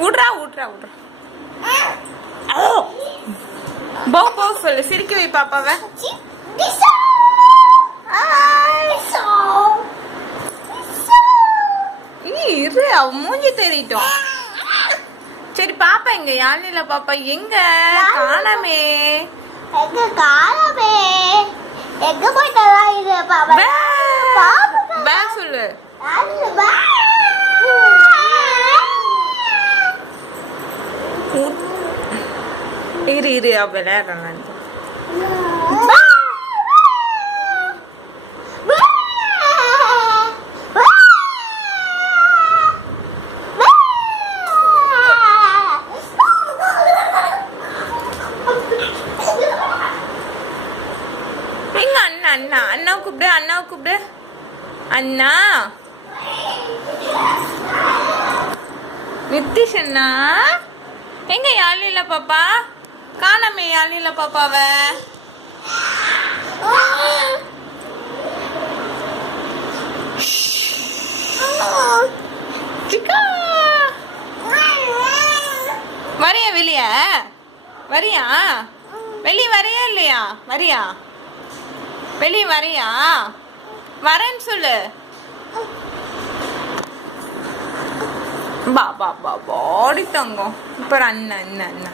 விட்றா விட்றா விட்றா. போ போ சொல்லு. சிரிக்க வை பாப்பாவை. இரு, அவ மூஞ்சி தெரியிட்டோம். சரி பாப்பா எங்க? யாழினில பாப்பா எங்க? காணமே. எங்க போயிட்டா இது பாப்பா? பே சொல்லு. இரு இரு, அவ விளையாடுறான். எங்க அண்ணா? அண்ணா அண்ணாவை கூப்பிடு, அண்ணாவை கூப்பிடு. அண்ணா, நித்திஷ் அண்ணா எங்க? யாழினில பாப்பா காணமே. யாழினில பாப்பாவ வரியா? வெளிய வரியா? வெளிய வரியா இல்லையா? வரியா? வெளிய வரியா? வரேன்னு சொல்லு. பா பா பா பாடி தங்கம். இப்போ அண்ணா அண்ணா அண்ணா